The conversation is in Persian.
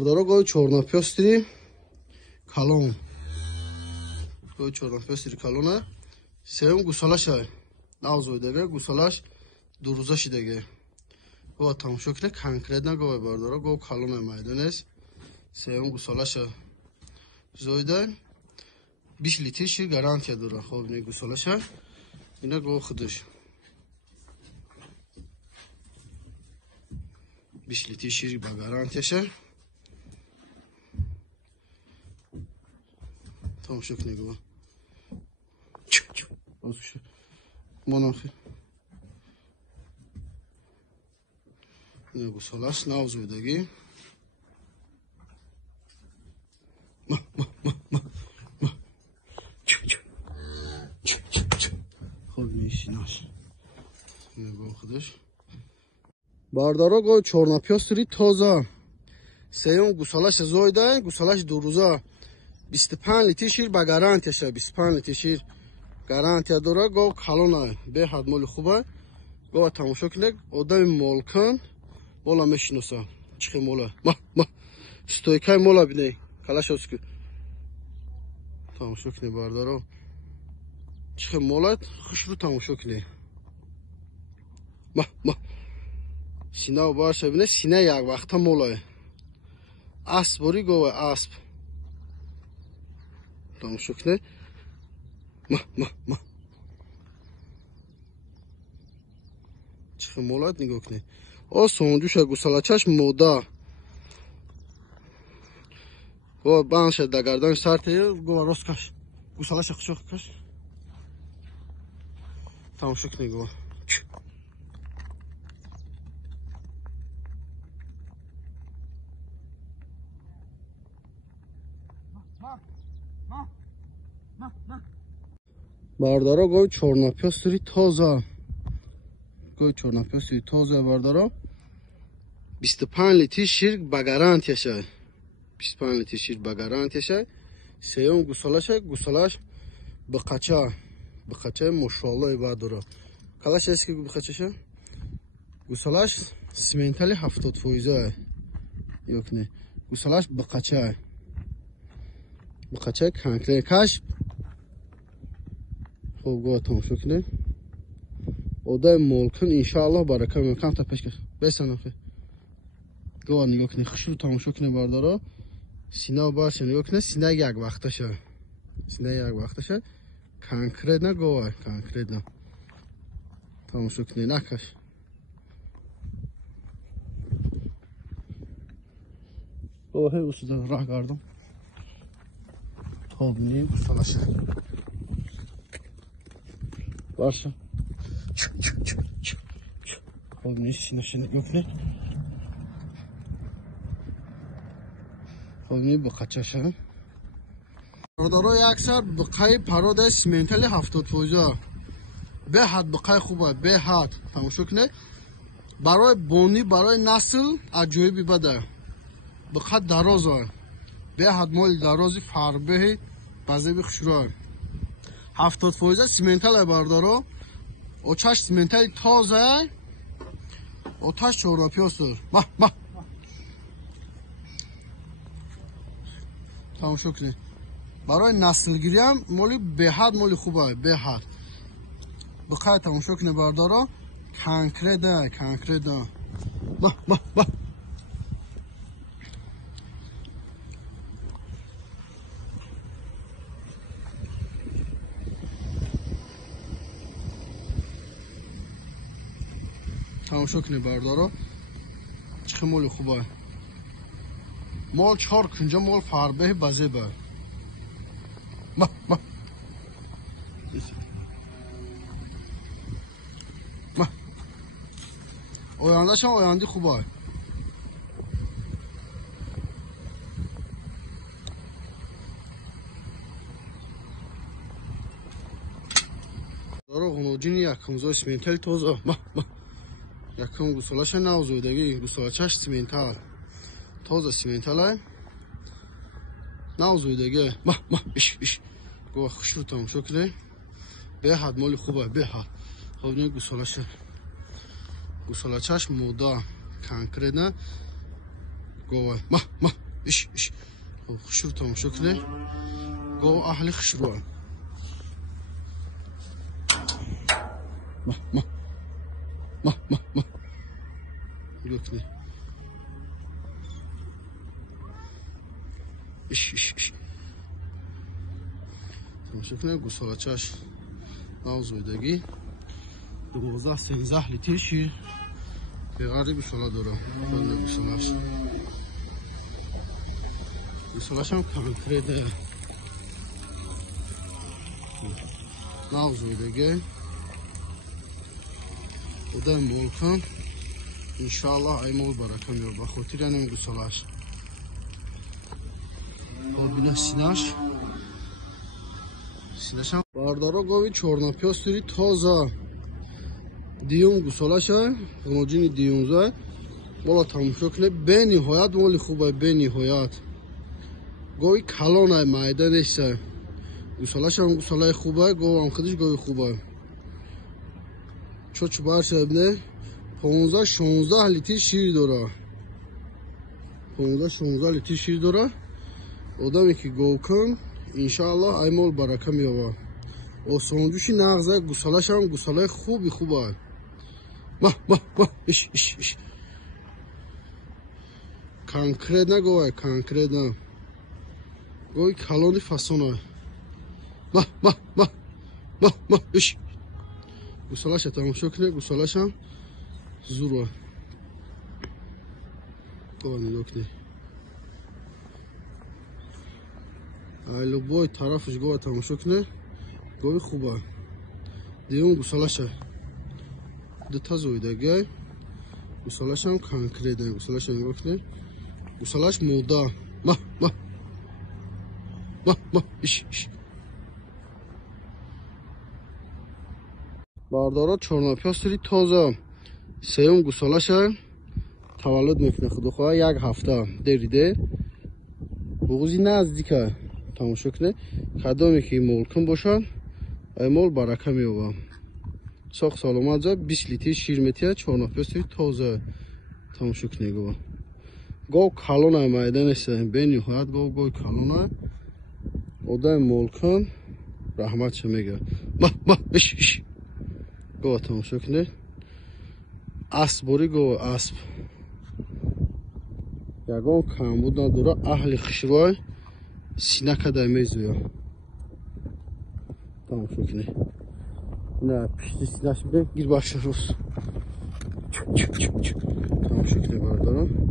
Дорогой чернопёстрый калон. Гой чернопёстрый калона. Сеум гусалаша. Навзойдага гусалаш дуруза шидага. Го тамошо кунед конкретно гой бардора го калона майдонес. Сеум гусалаша зойда 20 литр шир гарантия дора. Хоб не гусалаша. Ина го худош. 20 литр шир ба гарантияша. Тамошо кунед го. Монахи. Ина гусалаш навзойдаги. Бардора го чернопёстрый тоза. Сеюм гусалаш зойда, гусалаш дуруза. 25 литр шир ба гарантияша. 25 литр шир гарантия дора. Го калона беҳад моли хуба. Го тамошо кунед одами молкан мола мешиноса. Чихе мола. Стойкай мола бинед. Калашоску. Тамошо кунед бардора. Чихе молат хушру тамошо кунед. Сина баша бинед. Сина як вақта мола. Асп бори гова асп. Тамошо кунед. Чихе молат нигоҳ кунед. Осонҷуша гусалачаш мода. Го банша да гардан сарте го рост каш. Гусалаша хушох каш. Тамошо кунед го. Бардора гой чернопёстрый тоза. Гой чернопёстрый тоза бардора. 25 литр шир ба гарантияша. 25 литр шир ба гарантияша. Сеюм гусалаша, гусалаш бақача. Бақача машаллоҳ бадора. Калаш аст ки бақачаша? Гусалаш симентали 70%. Ёк не. Гусалаш бақача. Бақача конкрет каш. Хоб го тамошо кунед. Одай молкан иншааллоҳ барака мекам та пешкаш. Бесан афе. Го нигоҳ кунед. Хушру тамошо кунед бардора. Сина баш нигоҳ кунед. Сина як вақташа. Сина як вақташа. Конкретно го конкретно. Тамошо кунед накаш. О ҳе усуда роҳ гардон. Хоб не гусалаша. Баша. Хоб не синашин ёкне. Хоб не бақачаша. Бардора яксар бақай парода симентали 70%. Беҳад бақай хуба, беҳад. Тамошо кунед. Барои бони, барои насл аҷоиби бада. Бақай дароза. Беҳад моли дарози фарбеҳи базеби хушро. 70% симентали бардора. Очаш симентали тоза. Оташ чернопёстр. Тамошо кунед. Барои наслгирӣ ҳам моли беҳад моли хуба, беҳад. Бақай тамошо кунед бардора. Конкретно, конкретно. тамошо кунед бардора. Чихе моли хуба. Мол 4 кунҷа мол фарбеҳи базеба. Ояндашам оянди хуба. Дора ғуноҷини якумзои симентали тоза. Якум гусалаша навзойдаги гусалачаш симентал. Тоза сименталай. Навзойдаги. Иш. Го хушру тамошо кунед. Беҳад моли хуба, беҳад. Хоб не гусалаша. Гусалачаш мода конкретно. Go away. اش خشور تماشا کنه گو اهل خشروه ما گوکنه اش تماشا کنه گوسالچش نازویدگی 12-13 لیتر شیر بغیر گوساله داره بدون گوسالش گوسالش هم کنکریده نازویدگی بوده مولکن انشاءالله ایمال برکه میاد بخاطر اینم گوسالش ببینه سینش هم باردارا گاوی چورناپیاستوری تازه دیون گوسالشه هموجین دیونزه والا تماشا کنه به نهایت مالی خوبه به نهایت گاوی کلانه مایده نیسته گوسالش هم گوساله خوبه گاو هم خودش گاوی خوبه چو برشه ببینه 15-16 لیتر شیر داره 15-16 لیتر شیر داره آدمی که گاو کن انشاءالله ایمال برکه میابه آسانجوشی نغزه گوسالش هم گوساله خوبه اش کنکرید نه گوه کنکرید نه گوی کلانی فسانه اش گوسالش تماشا کنه گوسالش هم زوره گوه نگاه کنه любой طرفش گوه تماشا کنه گوی خوبه دیون گوسالشه دوتا زویدگی گوسالش هم کنکریده گوسالش نگاه کنه گوسالش موده اش باردارا چورناپیاستوری تازه سیوم گوسالش تولد میکنه خودخواه 1 هفته دریده بغوزی نزدیکه تماشا کنه کدامی که مولکن باشن ایمال برکه میابه ساق سالامت جا 20 لیتر شیر میتیه چورناپیاستوری تازه تماشا کنه گاو کلانه مایده نیسته به نهایت گاو کلانه آدم مولکن رحمت چه میگه اش گاو تماشا کنه اسب باری گاو اسب یگان کمبود نداره اهل خشروی سینه کده میزویا تماشا کنه نه پشت سینهش بگیر باشه روز تماشا کنه باردارم